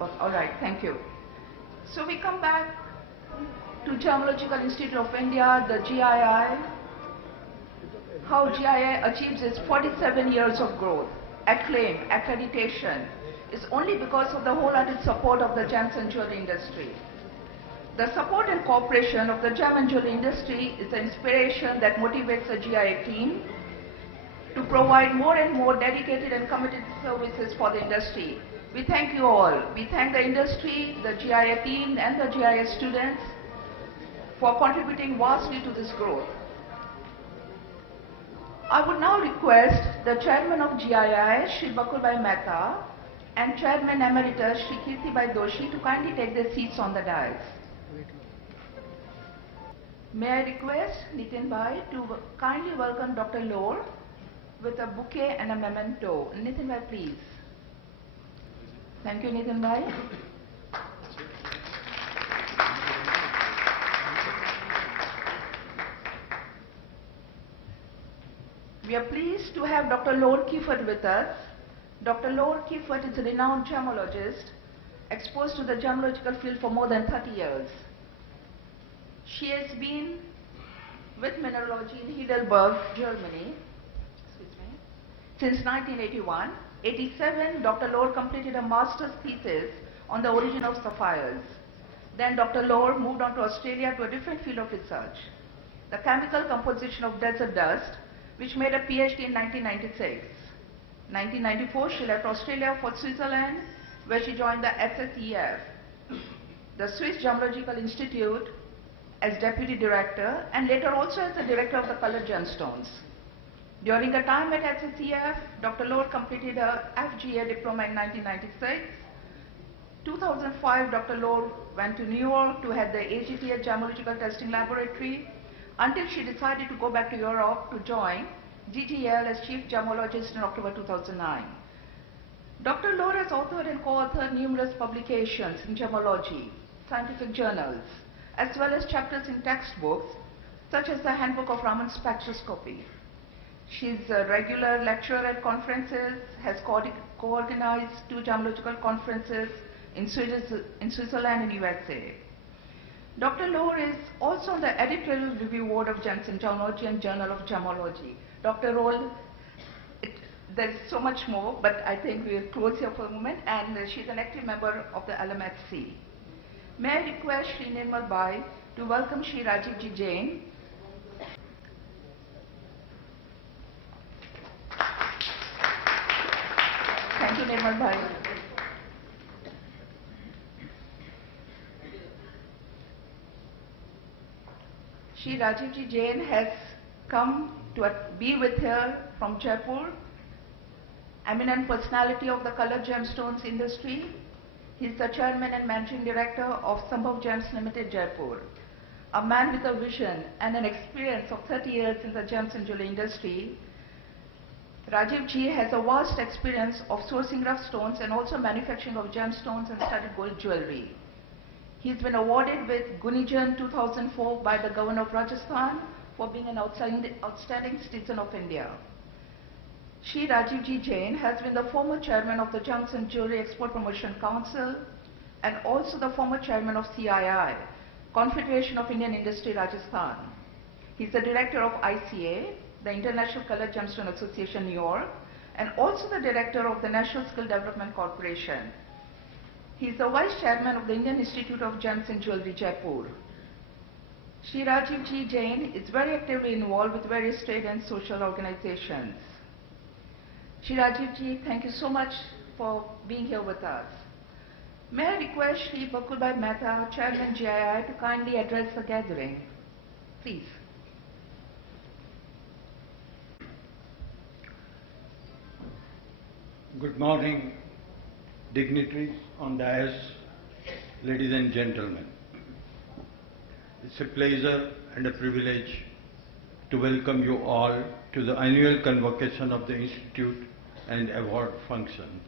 Oh, all right, thank you. So we come back to Gemological Institute of India, the GII, how GII achieves its 47 years of growth, acclaim, accreditation, is only because of the wholehearted support of the gems and jewelry industry. The support and cooperation of the gem and jewelry industry is the inspiration that motivates the GII team to provide more and more dedicated and committed services for the industry. We thank you all. We thank the industry, the GII team and the GII students for contributing vastly to this growth. I would now request the Chairman of GII, Shri Bakulbhai Mehta, and Chairman Emeritus, Shri Kirtibai Doshi, to kindly take their seats on the dais. May I request Nitin Bhai to kindly welcome Dr. Lore with a bouquet and a memento. Nitin Bhai, please. Thank you, Nitin Bhai. We are pleased to have Dr. Lore Kiefert with us. Dr. Lore Kiefert is a renowned gemologist, exposed to the gemological field for more than 30 years. She has been with mineralogy in Heidelberg, Germany, since 1981. 87, Dr. Lore completed a master's thesis on the origin of sapphires. Then Dr. Lore moved on to Australia to a different field of research, the chemical composition of desert dust, which made a PhD in 1996. 1994, she left Australia for Switzerland, where she joined the SSEF, the Swiss Gemological Institute, as Deputy Director, and later also as the Director of the Colored Gemstones. During her time at SSEF, Dr. Lore completed her FGA diploma in 1996. 2005, Dr. Lore went to New York to head the AGTS Gemological Testing Laboratory until she decided to go back to Europe to join GGL as Chief Gemologist in October 2009. Dr. Lore has authored and co-authored numerous publications in gemology, scientific journals, as well as chapters in textbooks, such as the Handbook of Raman Spectroscopy. She's a regular lecturer at conferences, has co-organized 2 gemological conferences in Switzerland and USA. Dr. Lore is also on the editorial review board of Gems in Gemology and Journal of Gemology. Dr. Lore, there's so much more, but I think we'll close here for a moment, and she's an active member of the LMHC. May I request Shri Nirmal Bhai to welcome Shri Rajiv Jain. Thank you, Nirmal Bhai. Shri Rajiv Jain has come to be with her from Jaipur, eminent personality of the colored gemstones industry. He is the Chairman and Managing Director of Sambhav Gems Limited, Jaipur. A man with a vision and an experience of 30 years in the gems and jewelry industry, Rajiv Ji has a vast experience of sourcing rough stones and also manufacturing of gemstones and studded gold jewelry. He's been awarded with Gunijan 2004 by the Governor of Rajasthan for being an outstanding citizen of India. Shri Rajiv Ji Jain has been the former chairman of the Gems and Jewelry Export Promotion Council and also the former chairman of CII, Confederation of Indian Industry, Rajasthan. He's the director of ICA, the International Colored Gemstone Association, New York, and also the director of the National Skill Development Corporation. He is the vice chairman of the Indian Institute of Gems and Jewelry, Jaipur. Shri Rajiv Ji Jain is very actively involved with various trade and social organizations. Shri Rajiv Ji, thank you so much for being here with us. May I request Shri Bakulbhai Mehta, Chairman GII, to kindly address the gathering. Please. Good morning, dignitaries on dais, ladies and gentlemen. It's a pleasure and a privilege to welcome you all to the annual convocation of the Institute and award function.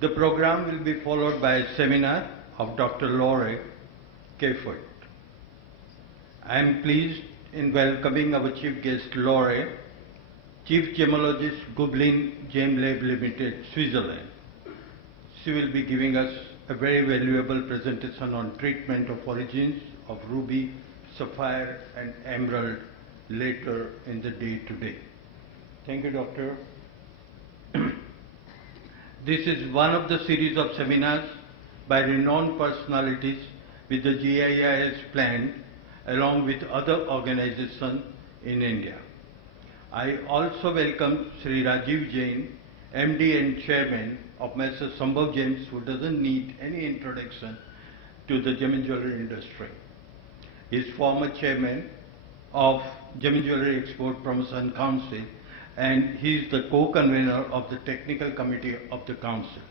The program will be followed by a seminar of Dr. Lore Kiefert. I am pleased in welcoming our chief guest Lore, Chief Gemologist, Gublin Gem Lab Limited, Switzerland. She will be giving us a very valuable presentation on treatment of origins of ruby, sapphire and emerald later in the day today. Thank you, Doctor. This is one of the series of seminars by renowned personalities with the GIIS planned along with other organizations in India. I also welcome Sri Rajiv Jain, MD and Chairman of Messrs. Sambhav Gems, who doesn't need any introduction to the gem and jewellery industry. He is former Chairman of Gem and Jewellery Export Promotion Council, and he is the co-convener of the Technical Committee of the Council.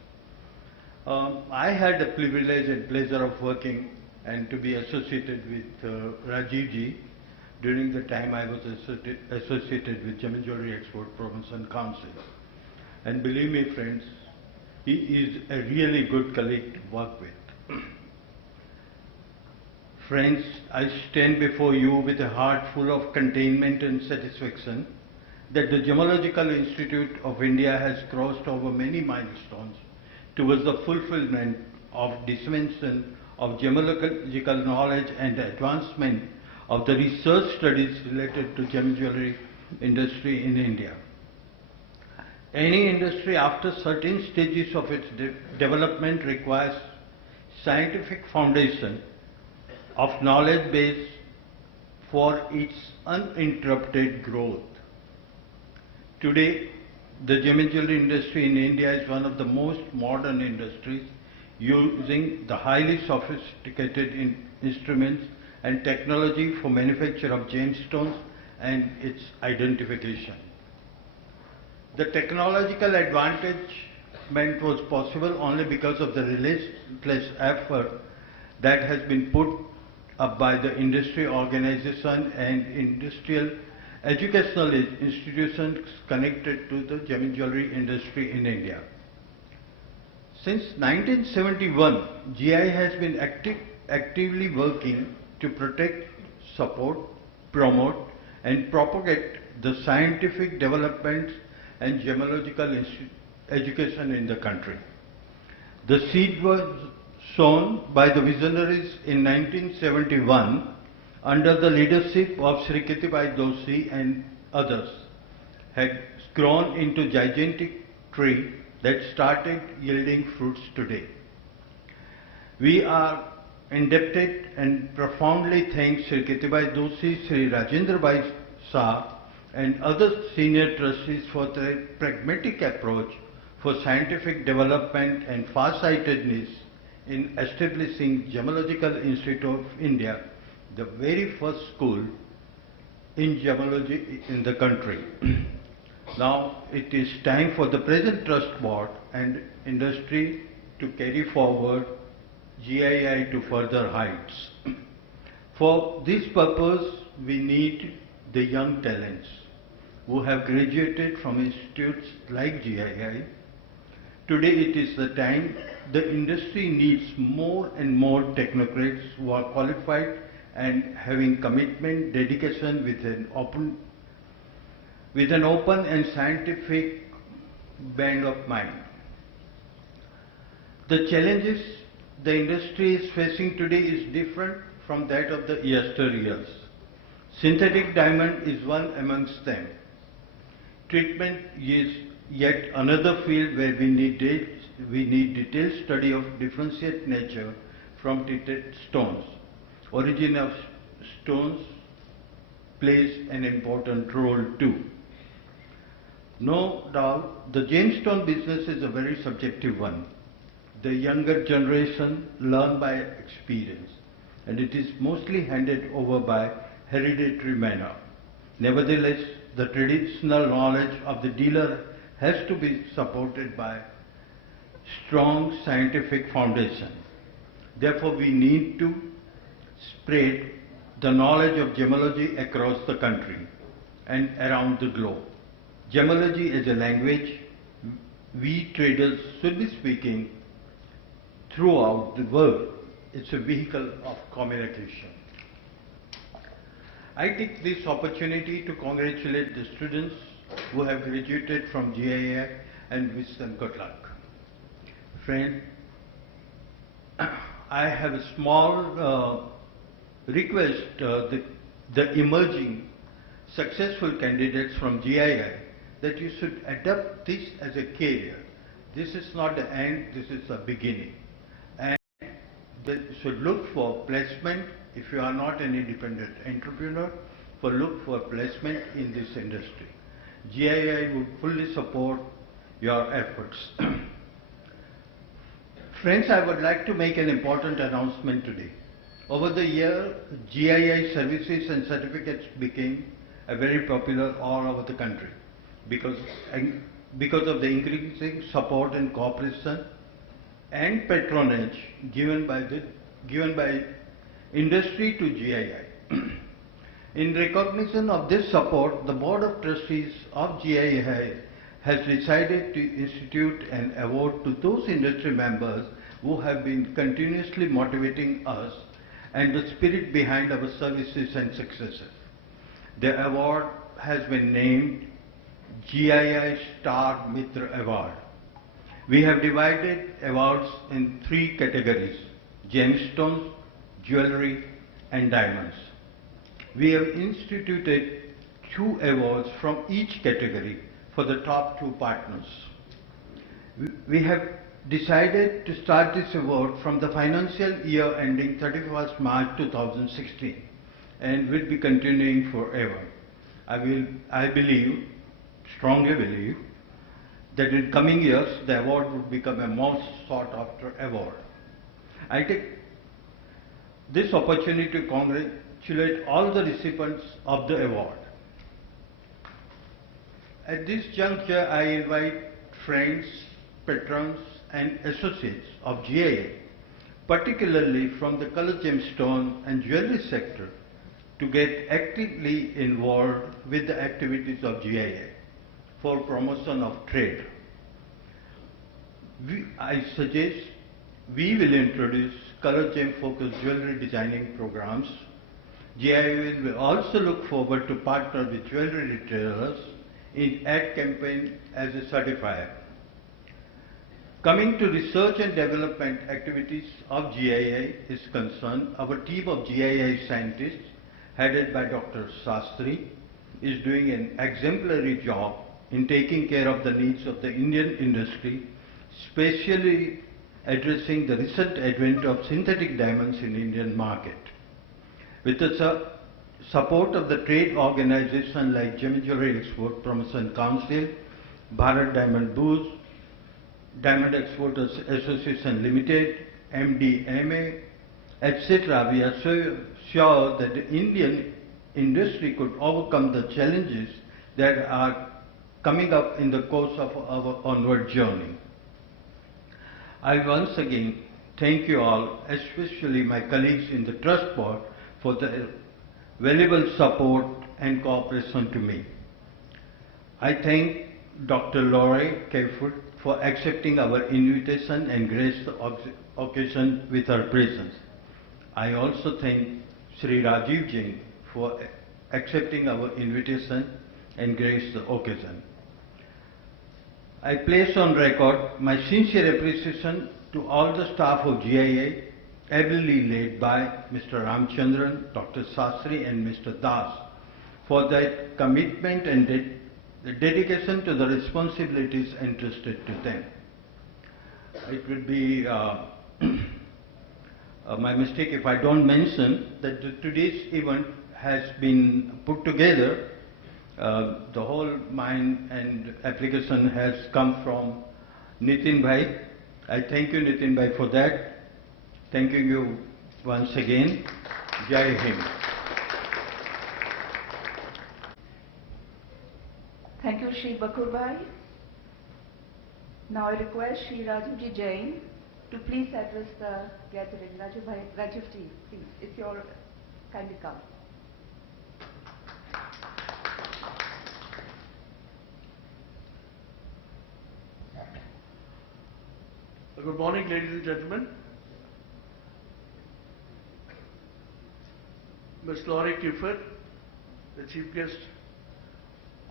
I had the privilege and pleasure of working and to be associated with Rajiv Ji during the time I was associated with Gem and Jewellery Export Promotion Council. And believe me, friends, he is a really good colleague to work with. Friends, I stand before you with a heart full of contentment and satisfaction that the Gemological Institute of India has crossed over many milestones towards the fulfillment of dissemination of gemological knowledge and advancement of the research studies related to gem jewellery industry in India. Any industry after certain stages of its development requires scientific foundation of knowledge base for its uninterrupted growth. Today, the gem and jewellery industry in India is one of the most modern industries, using the highly sophisticated instruments and technology for manufacture of gemstones and its identification. The technological advancement was possible only because of the relentless effort that has been put up by the industry organization and industrial educational institutions connected to the gem and jewellery industry in India. Since 1971, GI has been actively working to protect, support, promote and propagate the scientific developments and gemological education in the country. The seed was sown by the visionaries in 1971 under the leadership of Sri Kirtibhai Doshi and others, had grown into gigantic tree that started yielding fruits today. We are indebted and profoundly thank Sri Kirtibhai Doshi, Sri Rajendra Bhai Shah and other senior trustees for their pragmatic approach for scientific development and farsightedness in establishing Gemological Institute of India, the very first school in gemology in the country. Now it is time for the present trust board and industry to carry forward GII to further heights. For this purpose, we need the young talents who have graduated from institutes like GII. Today it is the time the industry needs more and more technocrats who are qualified and having commitment, dedication with an open and scientific bent of mind. The challenges the industry is facing today is different from that of the yesteryears. Synthetic diamond is one amongst them. Treatment is yet another field where we need detailed study of differentiate nature from treated stones. Origin of stones plays an important role too. No doubt, the gemstone business is a very subjective one. The younger generation learn by experience, and it is mostly handed over by hereditary manner. Nevertheless, the traditional knowledge of the dealer has to be supported by strong scientific foundation. Therefore, we need to spread the knowledge of gemology across the country and around the globe. Gemology as a language we traders should be speaking throughout the world. It's a vehicle of communication. I take this opportunity to congratulate the students who have graduated from GII and wish them good luck. friend, I have a small request, the emerging successful candidates from GII, that you should adopt this as a career. This is not the end, this is the beginning. And they should look for placement, if you are not an independent entrepreneur, look for placement in this industry. GII would fully support your efforts. Friends, I would like to make an important announcement today. Over the year, GII services and certificates became very popular all over the country because of the increasing support and cooperation and patronage given by industry to GII. In recognition of this support, the Board of Trustees of GII has decided to institute an award to those industry members who have been continuously motivating us and the spirit behind our services and successes. The award has been named GII Star Mitra Award. We have divided awards in 3 categories: gemstones, jewelry and diamonds. We have instituted 2 awards from each category for the top 2 partners. We have decided to start this award from the financial year ending 31st March 2016 and will be continuing forever. I believe, strongly believe, that in coming years the award would become a most sought after award. I take this opportunity to congratulate all the recipients of the award. At this juncture, I invite friends, patrons and associates of GII, particularly from the color gemstone and jewelry sector, to get actively involved with the activities of GII for promotion of trade. I suggest we will introduce color gem focused jewelry designing programs. GII will also look forward to partner with jewelry retailers in ad campaign as a certifier. Coming to research and development activities of GII is concerned, our team of GII scientists headed by Dr. Sastry is doing an exemplary job in taking care of the needs of the Indian industry, especially addressing the recent advent of synthetic diamonds in Indian market. With the support of the trade organization like Gem Jewelry Export Promotion Council, Bharat Diamond Booth, Diamond Exporters Association Limited, MDMA, etc., we are sure that the Indian industry could overcome the challenges that are coming up in the course of our onward journey. I once again thank you all, especially my colleagues in the Trust Board, for the valuable support and cooperation to me. I thank Dr. Laurie Kayfoot for accepting our invitation and graced the occasion with her presence. I also thank Sri Rajiv Jain for accepting our invitation and graced the occasion. I place on record my sincere appreciation to all the staff of GII, ably led by Mr. Ramchandran, Dr. Sastry and Mr. Das, for their commitment and the dedication to the responsibilities entrusted to them. It will be my mistake if I don't mention that today's event has been put together. The whole mind and application has come from Nitin Bhai. I thank you, Nitin Bhai, for that. Thanking you once again. Jai Hind. Thank you, Shri Bakur Bhai. Now I request Shri Rajivji Jain to please address the gathering. Rajivji, please, if you're kindly come. Good morning, ladies and gentlemen. Ms. Laurie Kayfoot, the chief guest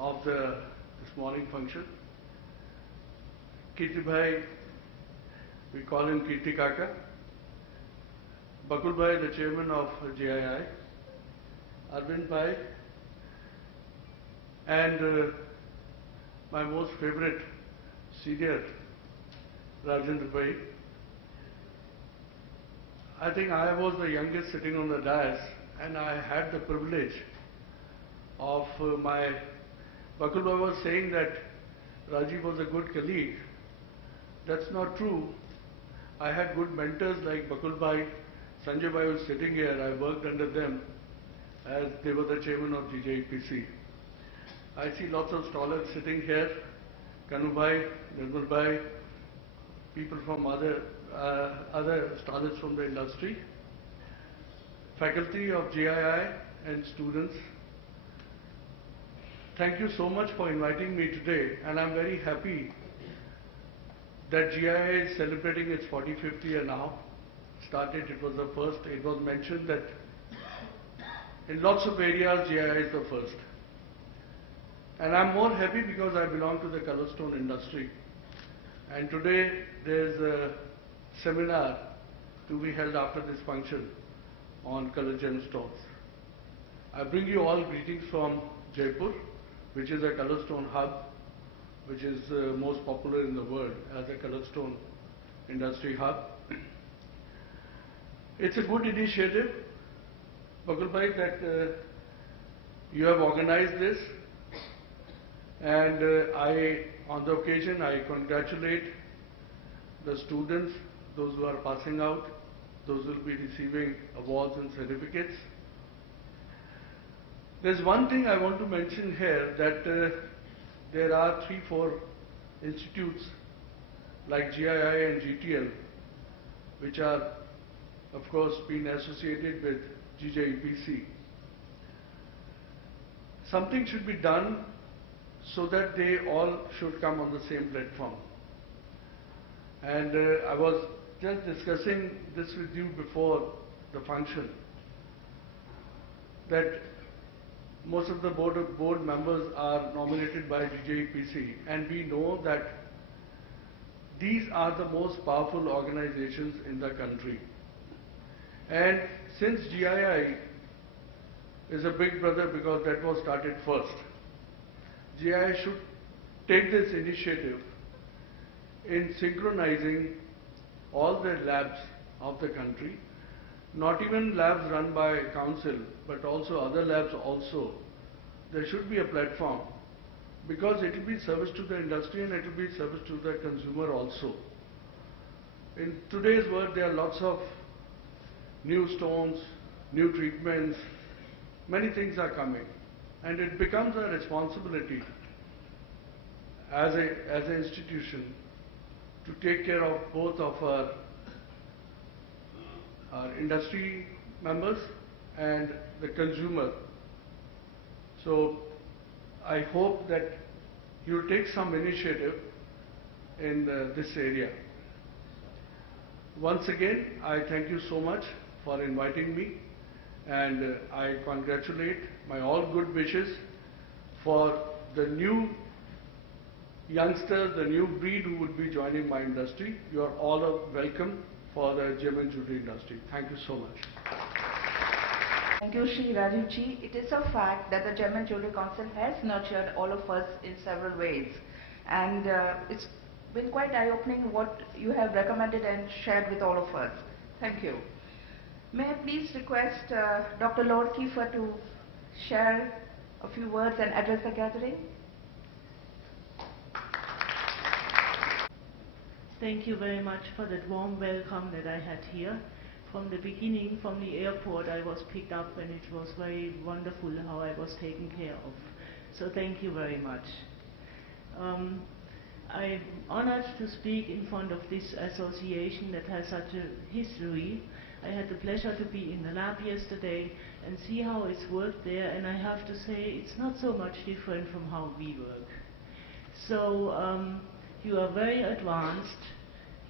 of this morning function. Kirti Bhai, We call him Kirti Kaka. Bakul Bhai, the chairman of GII. Arvind Bhai. And my most favorite senior, Rajendra Bhai. I think I was the youngest sitting on the dais, and I had the privilege of my... Bakul Bhai was saying that Rajiv was a good colleague. That's not true. I had good mentors like Bakul Bhai. Sanjay Bhai was sitting here. I worked under them as they were the chairman of GJEPC. I see lots of scholars sitting here. Kanu Bhai, Nirmal Bhai, people from other scholars from the industry, faculty of GII and students. Thank you so much for inviting me today, and I'm very happy that GII is celebrating its 45th year now. It was the first. It was mentioned that in lots of areas GII is the first. And I'm more happy because I belong to the color stone industry. And today there's a seminar to be held after this function on color gemstones. I bring you all greetings from Jaipur, which is a color stone hub, which is most popular in the world as a color stone industry hub. It's a good initiative, Bakul Bhai, that you have organized this, and on the occasion I congratulate the students, those who are passing out, those who will be receiving awards and certificates. There's one thing I want to mention here, that there are 3-4 institutes like GII and GTL, which are of course been associated with GJEPC. Something should be done so that they all should come on the same platform. And I was just discussing this with you before the function, that most of the board members are nominated by GJEPC, and we know that these are the most powerful organizations in the country. And since GII is a big brother because that was started first, GII should take this initiative in synchronizing all the labs of the country, not even labs run by council, but also other labs also. There should be a platform, because it will be service to the industry and it will be service to the consumer also. In today's world, there are lots of new stones, new treatments, many things are coming, and it becomes a responsibility as an institution to take care of both of our industry members and the consumer. So I hope that you will take some initiative in this area. Once again, I thank you so much for inviting me, and I congratulate my all good wishes for the new youngsters, the new breed who would be joining my industry. You are all welcome for the gem and jewelry industry. Thank you so much. Thank you, Shri Rajiv Ji. It is a fact that the Gem and Jewelry Council has nurtured all of us in several ways, and it's been quite eye-opening what you have recommended and shared with all of us. Thank you. May I please request Dr. Lord Kiefer to share a few words and address the gathering? Thank you very much for that warm welcome that I had here. From the beginning, from the airport, I was picked up, and it was very wonderful how I was taken care of. So thank you very much. I'm honored to speak in front of this association that has such a history. I had the pleasure to be in the lab yesterday and see how it's worked there, and I have to say it's not so much different from how we work. So you are very advanced.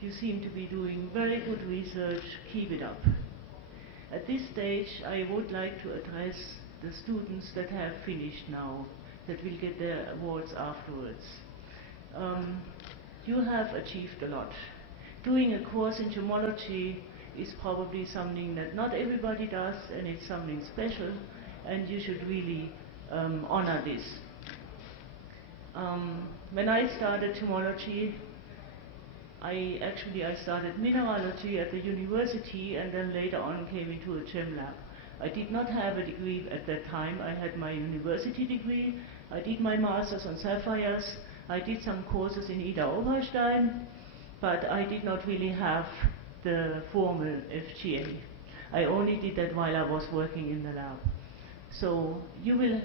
You seem to be doing very good research. Keep it up. At this stage, I would like to address the students that have finished now, that will get their awards afterwards. You have achieved a lot. doing a course in gemology is probably something that not everybody does, and it's something special, and you should really honor this. When I started gemology, I started mineralogy at the university, and then later on came into a gem lab. I did not have a degree at that time. I had my university degree, I did my master's on sapphires, I did some courses in Ida Oberstein, but I did not really have the formal FGA. I only did that while I was working in the lab. So you will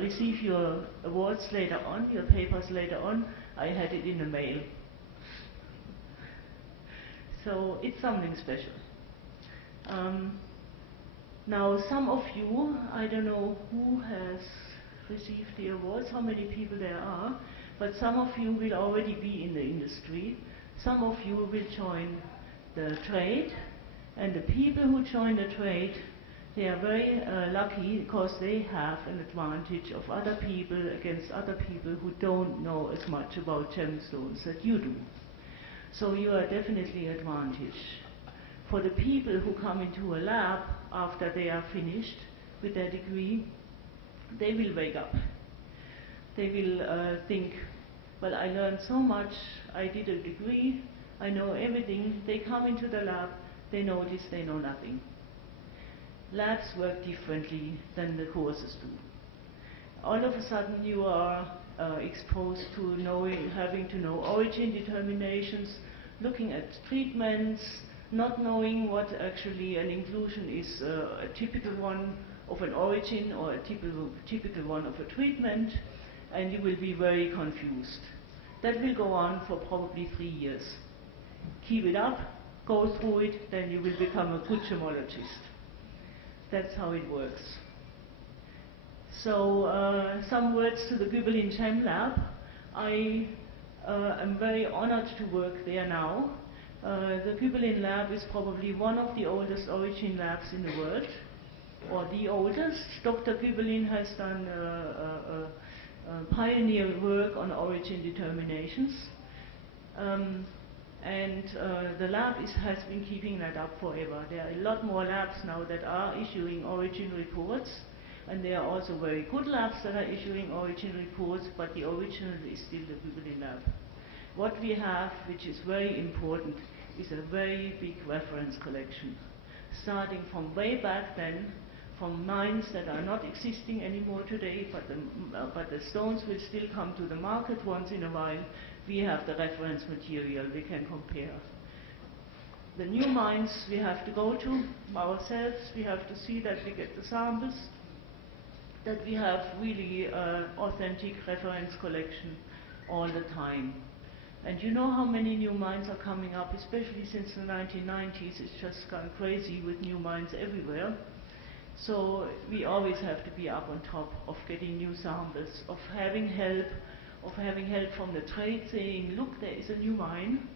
receive your awards later on, your papers later on. I had it in the mail. So it's something special. Now some of you, I don't know who has received the awards, how many people there are, but some of you will already be in the industry. Some of you will join the trade, and the people who join the trade, they are very lucky because they have an advantage of other people against other people who don't know as much about gemstones that you do. So you are definitely advantaged. For the people who come into a lab after they are finished with their degree, they will wake up. They will think, well, I learned so much, I did a degree, I know everything. They come into the lab, they notice they know nothing. Labs work differently than the courses do. All of a sudden you are exposed to having to know origin determinations, looking at treatments, not knowing what actually an inclusion is, a typical one of an origin or a typical one of a treatment, and you will be very confused. That will go on for probably 3 years. Keep it up, go through it, then you will become a good gemologist. That's how it works. So some words to the Gübelin Gem Lab. I am very honored to work there now. The Gübelin Lab is probably one of the oldest origin labs in the world, or the oldest. Dr. Gübelin has done pioneer work on origin determinations. The lab has been keeping that up forever. There are a lot more labs now that are issuing origin reports, and there are also very good labs that are issuing origin reports, but the original is still the Gübelin Lab. What we have, which is very important, is a very big reference collection, starting from way back then, from mines that are not existing anymore today, but the stones will still come to the market once in a while. We have the reference material we can compare. The new mines we have to go to ourselves, we have to see that we get the samples, that we have really authentic reference collection all the time. And you know how many new mines are coming up, especially since the 1990s. It's just gone crazy with new mines everywhere. So we always have to be up on top of getting new samples, of having help from the trade saying, look, there is a new mine,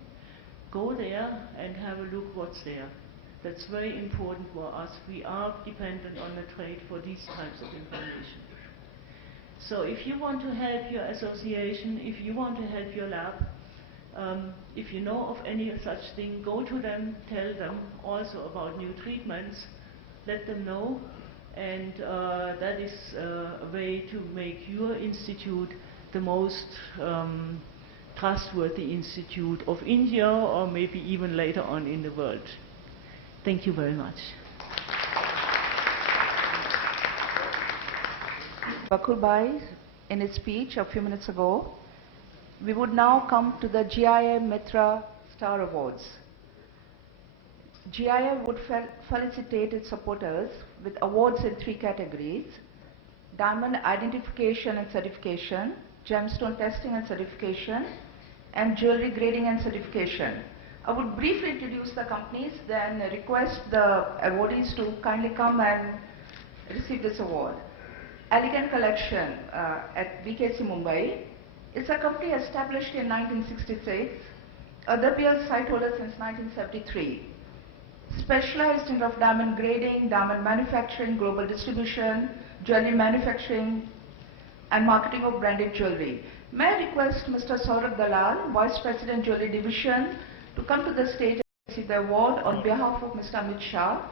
go there and have a look what's there. That's very important for us. We are dependent on the trade for these types of information. So if you want to help your association, if you want to help your lab, if you know of any such thing, go to them, tell them also about new treatments, let them know, and that is a way to make your institute the most trustworthy institute of India, or maybe even later on in the world. Thank you very much. Bakul Bhai, in his speech a few minutes ago, we would now come to the GIA Mitra Star Awards. GIA would felicitate its supporters with awards in 3 categories: diamond identification and certification, gemstone testing and certification, and jewelry grading and certification. I would briefly introduce the companies, then request the awardees to kindly come and receive this award. Elegant Collection at BKC Mumbai. It's a company established in 1966, a De Beers site holder since 1973. Specialized in rough diamond grading, diamond manufacturing, global distribution, jewelry manufacturing, and marketing of branded jewelry. May I request Mr. Saurabh Dalal, Vice President Jewelry Division, to come to the stage and receive the award on behalf of Mr. Amit Shah.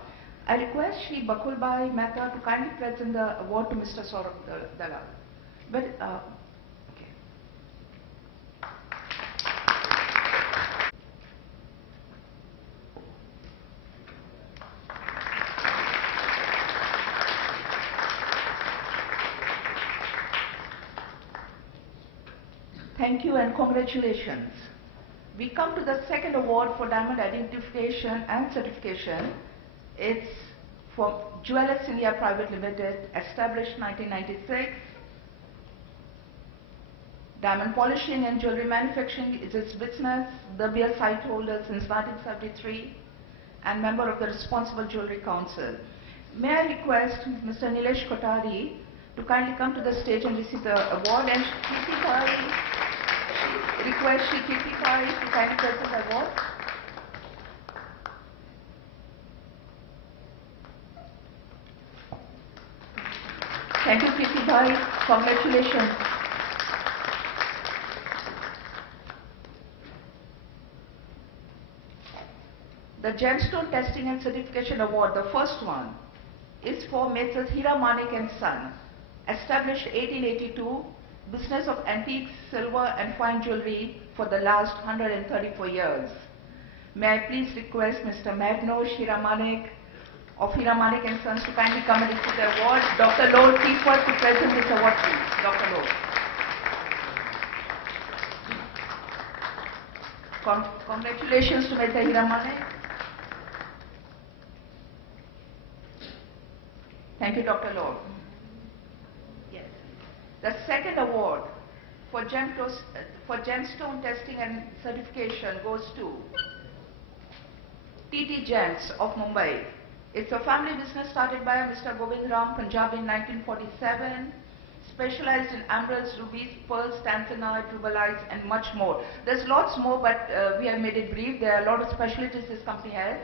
I request Shri Bakulbai Mehta to kindly present the award to Mr. Saurabh Dalal. But, okay. Thank you and congratulations. We come to the second award for diamond identification and certification. It's for Jewellers India Private Limited, established 1996. Diamond polishing and jewelry manufacturing is its business. The beer site holder since 1973 and member of the Responsible Jewelry Council. May I request Mr. Nilesh Kotari to kindly come to the stage and receive the award, and request Shri Kirti Pai to kindly present the award. Thank you, Kirti Pai. Congratulations. The Gemstone Testing and Certification Award, the first one, is for Messrs. Hira Manik and Son, established 1882, business of antiques, silver and fine jewelry for the last 134 years. May I please request Mr. Magnosh Hira Manik of Hira Manik and Sons to kindly come and receive the award. Dr. Lord Keefer to present this award, please. Dr. Lord. Congratulations to Mr. Hira Manik. Thank you, Dr. Lord. Yes. The second award for gemstone testing and certification goes to TT Gems of Mumbai. It's a family business started by Mr. Govind Ram Punjabi in 1947, specialized in emeralds, rubies, pearls, tanzanite, rubalites, and much more. There's lots more, but we have made it brief. There are a lot of specialties this company has,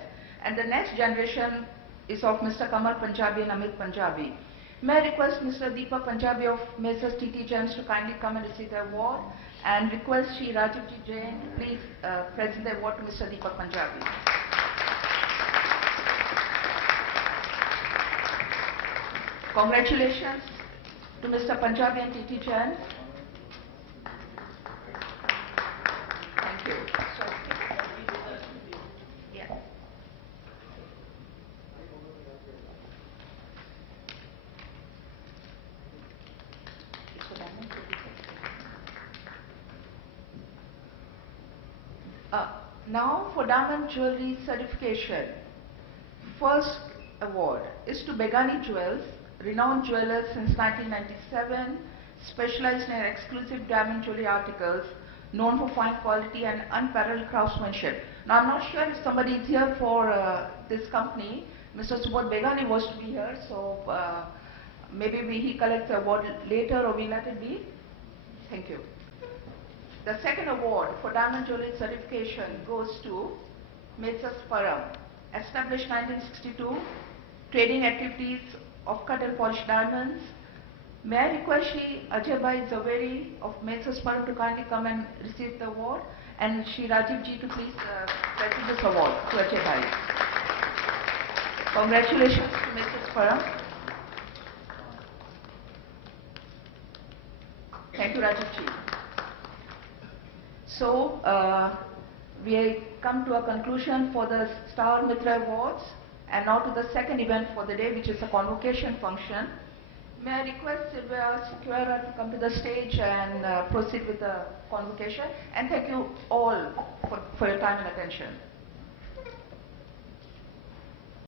and the next generation is of Mr. Kamal Punjabi and Amit Punjabi. May I request Mr. Deepak Punjabi of Messrs. TT Gems to kindly come and receive the award, and request Shri Rajivji Jain to please present the award to Mr. Deepak Punjabi. Congratulations to Mr. Punjabi and TT Jain. Thank you. Yeah. Now for diamond jewelry certification. First award is to Begani Jewels, renowned jewelers since 1997, specialized in exclusive diamond jewelry articles, known for fine quality and unparalleled craftsmanship. Now I'm not sure if somebody is here for this company. Mr. Subodh Begani was to be here, so maybe he collects the award later, or we let it be. Thank you. The second award for diamond jewelry certification goes to Messrs. Param, established 1962, trading activities of cut and polished diamonds. May I request Shri Ajay Zaveri of Messrs. Param to kindly come and receive the award, and Shri Rajiv Ji to please present this award to Ajay Bhai. Congratulations to Messrs. Param. Thank you, Rajiv Ji. So, we come to a conclusion for the Star Mitra Awards, and now to the second event for the day, which is a convocation function. May I request Sylvia Sequeira to come to the stage and proceed with the convocation, and thank you all for your time and attention.